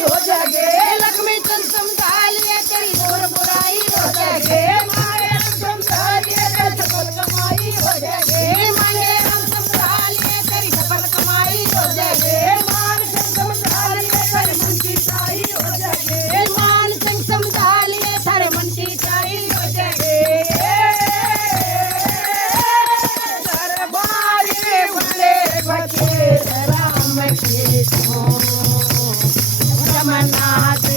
लक्ष्मी चंद समझालिए तेरी दूर बुराई हो जाएगी मारे हम समझालिए तेरी सफल कमाई हो जाएगी मांगे हम समझालिए तेरी सफल कमाई हो जाएगी मान संग समझालिए तेरे मन की चाही हो जाएगी मान संग समझालिए तेरे मन की चाही हो जाएगी दरबारी वाले बचे राम की रमना